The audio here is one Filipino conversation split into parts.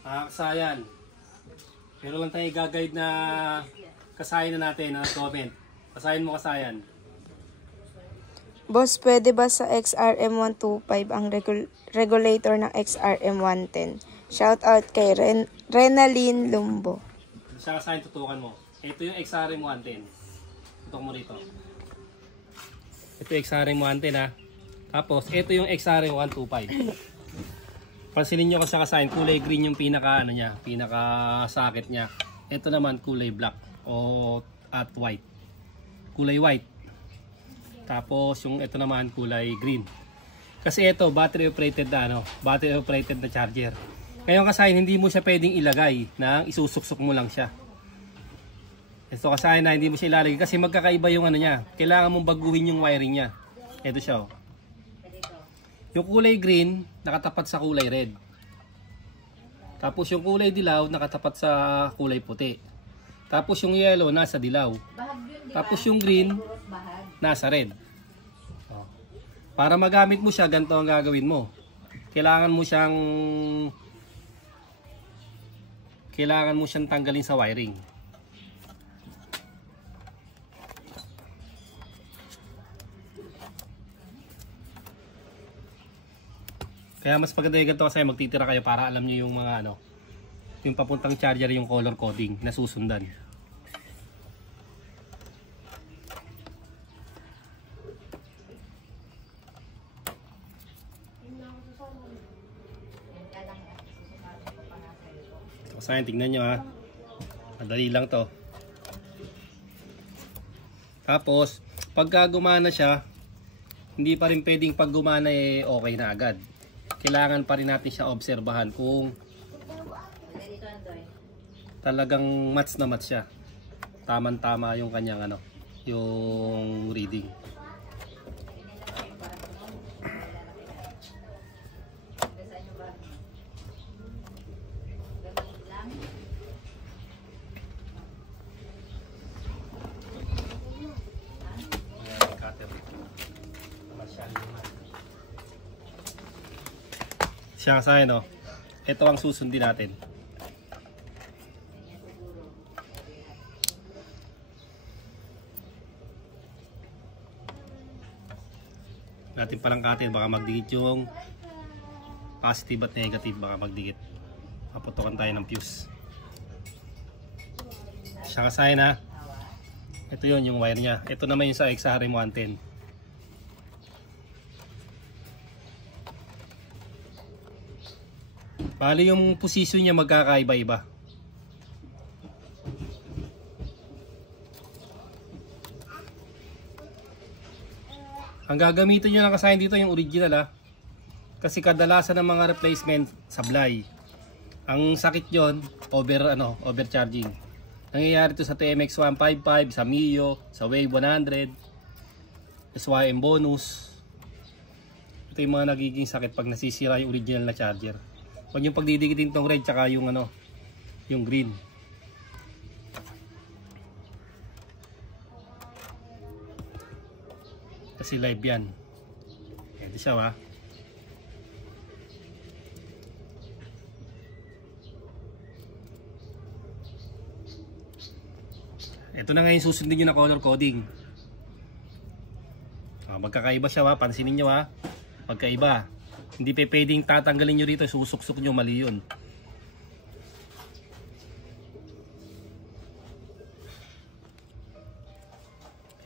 Kasayan. Pero lang tayo gagayad na kasayan na natin na comment. Kasayan mo kasayan. Boss, pwede ba sa XRM125 ang regulator ng XRM110? Shout out kay Renaline Lumbo. Siya kasayan, tutukan mo. Ito yung XRM110. Tutok mo rito. Ito yung XRM110 ha. Tapos, ito yung XRM125. Pansinin nyo kasi kasayan, kulay green yung pinaka ano niya, pinaka socket niya. Ito naman kulay black o at white. Kulay white. Tapos yung ito naman kulay green. Kasi ito battery operated na ano, battery operated na charger. Ngayon kasayan, hindi mo siya pwedeng ilagay na isusuksok mo lang siya. Ito kasayan na hindi mo siya ilalagay kasi magkakaiba yung ano niya. Kailangan mong baguhin yung wiring niya. Ito siya oh. Yung kulay green, nakatapat sa kulay red. Tapos yung kulay dilaw, nakatapat sa kulay puti. Tapos yung yellow, nasa dilaw. Tapos yung green, nasa red. Para magamit mo siya, ganito ang gagawin mo. Kailangan mo siyang tanggalin sa wiring. Kaya mas maganda yung ganito kasi magtitira kayo para alam niyo yung mga ano, yung papuntang charger, yung color coding na susundan. Ito kasi tingnan nyo ha. Madali lang to. Tapos, pagka gumana siya, hindi pa rin pwedeng pag gumana okay na agad. Kailangan pa rin natin siya obserbahan kung talagang match na match siya. Tama-tama yung kanyang ano, yung reading. Siya kasi no. Ito ang susundin natin. Natin palangkatin, baka magdikit yung positive at negative, baka magdikit. Paputokan tayo ng fuse. Siya kasi na. Ito yun yung wire niya. Ito naman yung sa XRM110. Bali yung position niya magkakaiba-iba. Ang gagamitin nyo lang kasayan dito yung original ha. Kasi kadalasan ng mga replacement sablay. Ang sakit yon overcharging. Nangyayari ito sa TMX 155, sa Mio, sa Wave 100, SYM bonus. Ito yung mga nagiging sakit pag nasisira yung original na charger. Huwag yung pagdidikitin tong red tsaka yung ano, yung green. Kasi live yan. Ito siya ha. Ito na ngayon susundin nyo na color coding. Magkakaiba siya ha. Pansinin nyo ha. Magkaiba. Hindi pa pwedeng tatanggalin nyo rito, susuksok nyo, mali yun.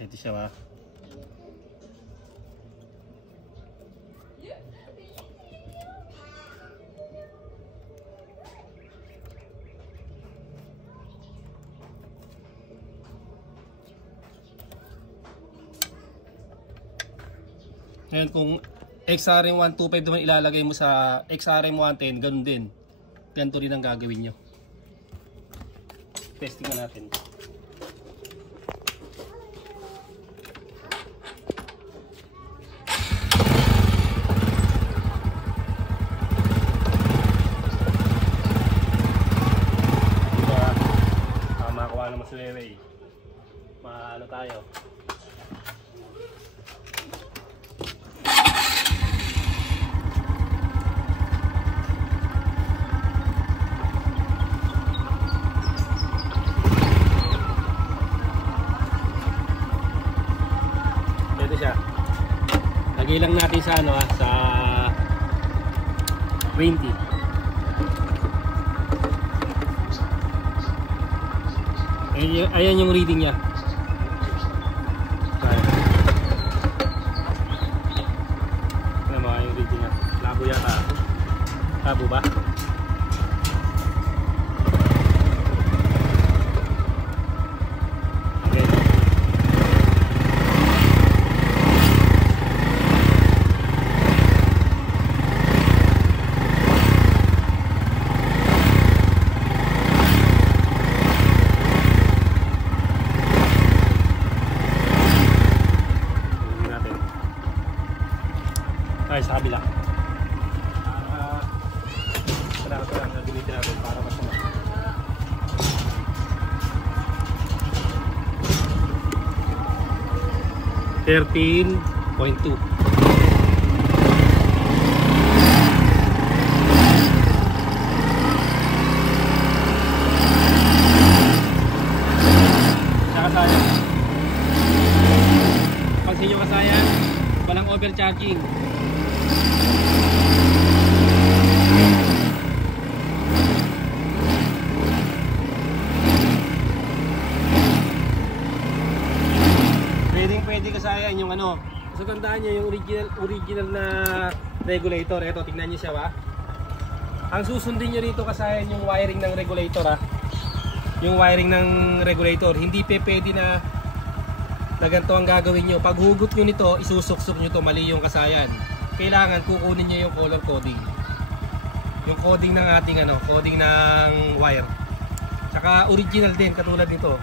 Ito siya ba? Ngayon kung XRM125 naman ilalagay mo sa XRM110, ganun din. Ganito rin ang gagawin nyo. Testing na natin. Diba? Makakuha naman si Wewe. Maano tayo. Lagay lang natin sa ano sa 20. Ayan yung reading niya. Ayan mga yung reading niya. Labo yata. Labo ba? Okay. Ay, sa kabila. Ito lang, nagunitin natin para mas naman. $13.2. Saka sayang. Pansin nyo kasayan, walang overcharging. Pwede kasayan yung ano. So tandaan nyo yung original na regulator. Ito, tingnan nyo siya ba? Ang susundin nyo rito kasayan yung wiring ng regulator ha. Yung wiring ng regulator. Hindi pwede na ganito ang gagawin nyo. Pag hugot nyo nito, isusuksok nyo to, mali yung kasayan. Kailangan kukunin nyo yung color coding. Yung coding ng ating ano, coding ng wire. Tsaka original din, katulad nito.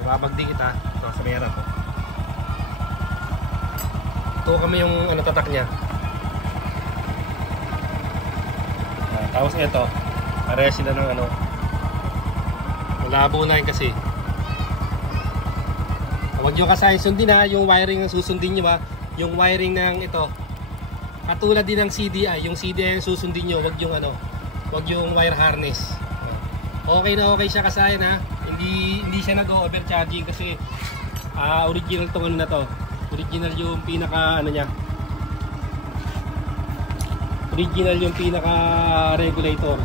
Babagding kita. Ito sa may harap. Ito kami yung ano, tatak niya. Tapos ito, pareha sila ng ano. Malabo na yun kasi. Huwag nyo kasi sundin ha, yung wiring ang susundin nyo ba. Yung wiring ng ito, katulad din ng CDI. Yung CDI ang susundin nyo, huwag yung ano, huwag yung wire harness. Okay na okay siya kasayan ha. Hindi siya nag-overcharging kasi original tong ano na to. Original yung pinaka ano niya. Original yung pinaka regulator.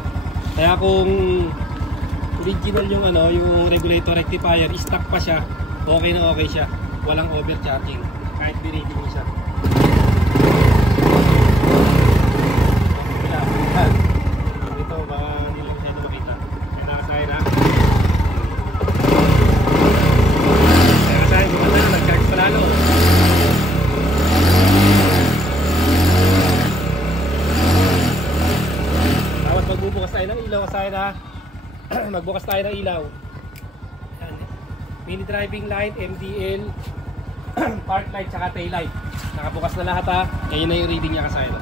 Kaya kung original yung ano, yung regulator rectifier, stock pa siya. Okay na okay siya. Walang overcharging. Kahit birating mo siya. Ito baka hindi lang siya makita. Kaya nakasahin ha. Nag-charge pa lalo. Tapos magbubukas tayo ng ilaw kasi na magbukas tayo ng ilaw. Mini driving light, MDL, park light, tsaka tail light. Nakabukas na lahat ha. Kaya na yung reading niya kasi na.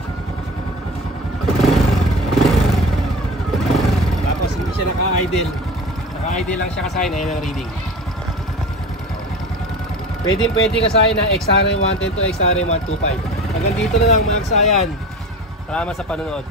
Tapos hindi siya naka-idle. Naka-idle lang siya kasi na yun ang reading. Pwede kasayan na XRM 110 to XRM 125. Hanggang dito na lang mga kasayan. Salamat sa panonood.